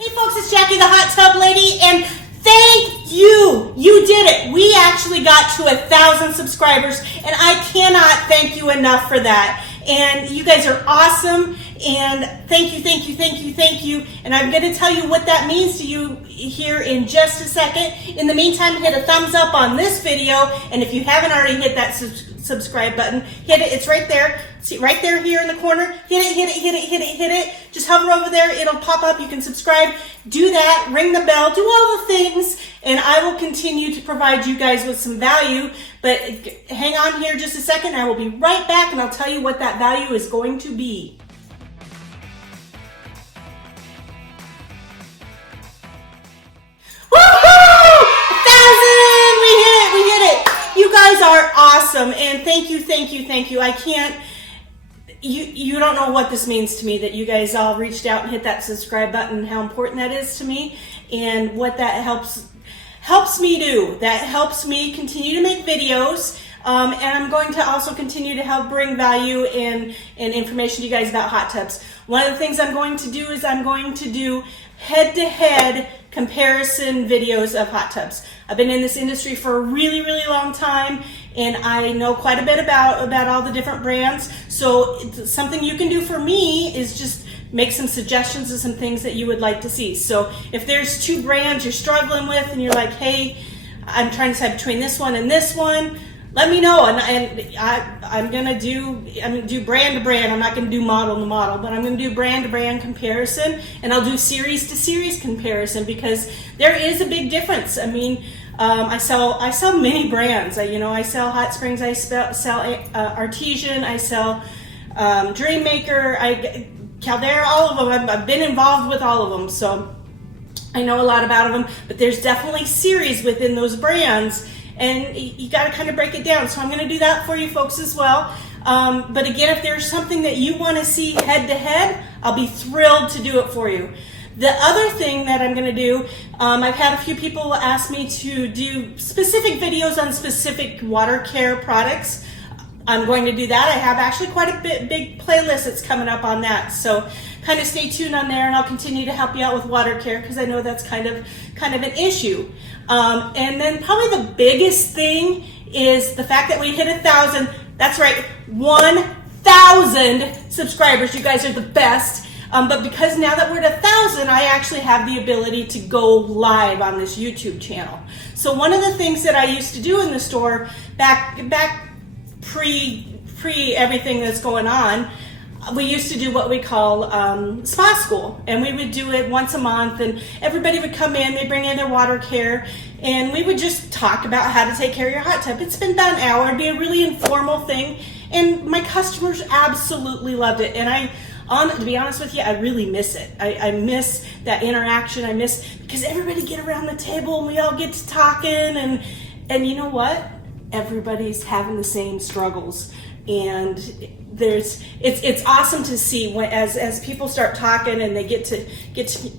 Hey folks, it's Jackie the Hot Tub Lady, and thank you! You did it! We actually got to 1,000 subscribers, and I cannot thank you enough for that. And you guys are awesome, and thank you, thank you, thank you, thank you. And I'm going to tell you what that means to you here in just a second. In the meantime, hit a thumbs up on this video, and if you haven't already hit that subscribe button, hit it. It's right there. See, right there here in the corner. Hit it, hit it, hit it, hit it, hit it. Just hover over there. It'll pop up. You can subscribe. Do that. Ring the bell. Do all the things, and I will continue to provide you guys with some value. But hang on here just a second. I will be right back, and I'll tell you what that value is going to be. Woohoo! 1,000! We hit it. You guys are awesome, and thank you, thank you, thank you. I can't. You don't know what this means to me that you guys all reached out and hit that subscribe button, how important that is to me, and what that helps me do. That helps me continue to make videos, and I'm going to also continue to help bring value and information to you guys about hot tubs. One of the things I'm going to do is I'm going to do head-to-head comparison videos of hot tubs. I've been in this industry for a really, really long time, and I know quite a bit about all the different brands. So something you can do for me is just make some suggestions of some things that you would like to see. So if there's two brands you're struggling with and you're like, hey, I'm trying to decide between this one and this one, let me know, and I'm gonna do brand to brand. I'm not gonna do model to model, but I'm gonna do brand to brand comparison, and I'll do series to series comparison because there is a big difference. I mean, I sell many brands. I sell Hot Springs. I sell Artesian. I sell Dreammaker. Caldera. All of them. I've been involved with all of them, so I know a lot about them. But there's definitely series within those brands. And you got to kind of break it down. So I'm going to do that for you folks as well. But again, if there's something that you want to see head to head, I'll be thrilled to do it for you. The other thing that I'm going to do, I've had a few people ask me to do specific videos on specific water care products. I'm going to do that. I have actually quite a big playlist that's coming up on that. So kind of stay tuned on there, and I'll continue to help you out with water care because I know that's kind of an issue. And then probably the biggest thing is the fact that we hit 1,000. That's right, 1,000 subscribers. You guys are the best. But because now that we're at 1,000, I actually have the ability to go live on this YouTube channel. So one of the things that I used to do in the store back pre everything that's going on, we used to do what we call spa school, and we would do it once a month, and everybody would come in, they'd bring in their water care, and we would just talk about how to take care of your hot tub. It's been about an hour. It'd be a really informal thing, and my customers absolutely loved it, and to be honest with you, I really miss it. I miss that interaction. I miss, because everybody get around the table and we all get to talking, and you know what? Everybody's having the same struggles, and it's awesome to see when as people start talking and they get to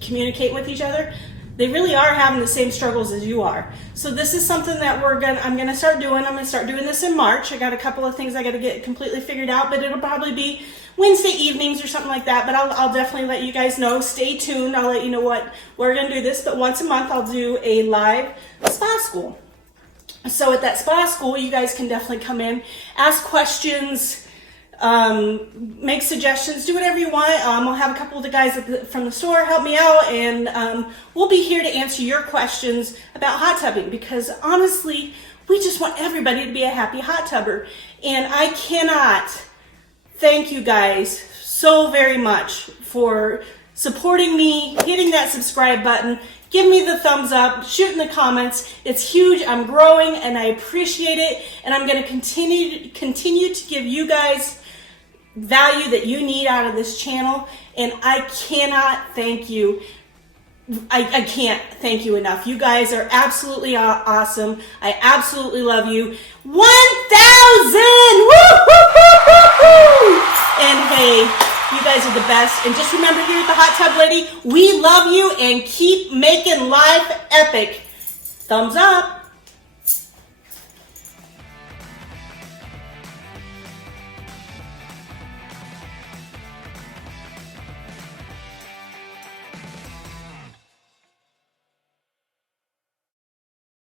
communicate with each other. They really are having the same struggles as you are. So this is something that I'm gonna start doing. I'm gonna start doing this in March. I got a couple of things I got to get completely figured out, but it'll probably be Wednesday evenings or something like that. But I'll definitely let you guys know. Stay tuned. I'll let you know what we're gonna do this. But once a month, I'll do a live spa school. So at that spa school, you guys can definitely come in, ask questions, make suggestions, do whatever you want. I'll have a couple of the guys from the store help me out, and we'll be here to answer your questions about hot tubbing, because honestly, we just want everybody to be a happy hot tubber. And I cannot thank you guys so very much for supporting me, hitting that subscribe button. Give me the thumbs up, shoot in the comments. It's huge. I'm growing, and I appreciate it. And I'm going to continue to give you guys value that you need out of this channel. And I cannot thank you. I can't thank you enough. You guys are absolutely awesome. I absolutely love you. 1,000! Woo-hoo-hoo-hoo-hoo! And hey, you guys are the best. And just remember, here at the Hot Tub Lady, we love you, and keep making life epic. Thumbs up.